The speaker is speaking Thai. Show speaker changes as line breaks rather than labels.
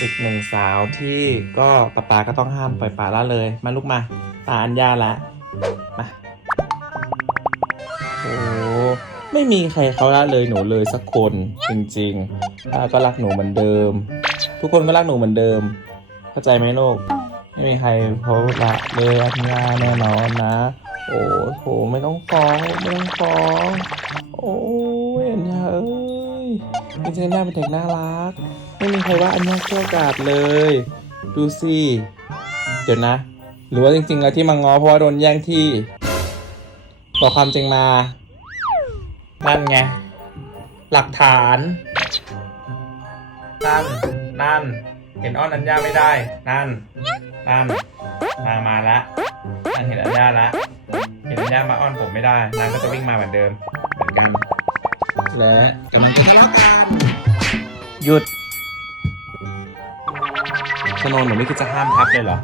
อีกหนึ่งสาวที่ก็ป๊าปาก็ต้องห้ามปล่อยปละละเลย มาลูกมาตาอัญญาละมาโอ้ไม่มีใครเขาละเลยหนูเลยสักคนจริงๆป้าก็รักหนูเหมือนเดิม ทุกคนก็รักหนูเหมือนเดิม เข้าใจไหมลูกไม่มีใครเขาละเลยอัญญาแน่นอนนะ โอ้โหไม่ต้องฟ้องไม่ต้องฟ้อง จริงๆอัญญาเป็นเด็กน่ารัก ไม่มีใครว่าอัญญาเกี่ยวกาดเลย ดูสิ เดี๋ยวนะ หรือว่าจริงๆ แล้วที่มาง้อเพราะว่าโดนแย่งที่บอกความจริงมา นั่นไง หลักฐาน นั่น นั่น เห็นอ้อนอัญญาไม่ได้ นั่น นั่น มามาละนั่นเห็นอัญญาละ เห็นอัญญามาอ้อนผมไม่ได้นางก็จะวิ่งมาเหมือนเดิม เหมือนกัน และกำลังจะทะเลาะกัน หยุดสโนว์หนูไม่คิดจะห้ามทับเลยเหรอ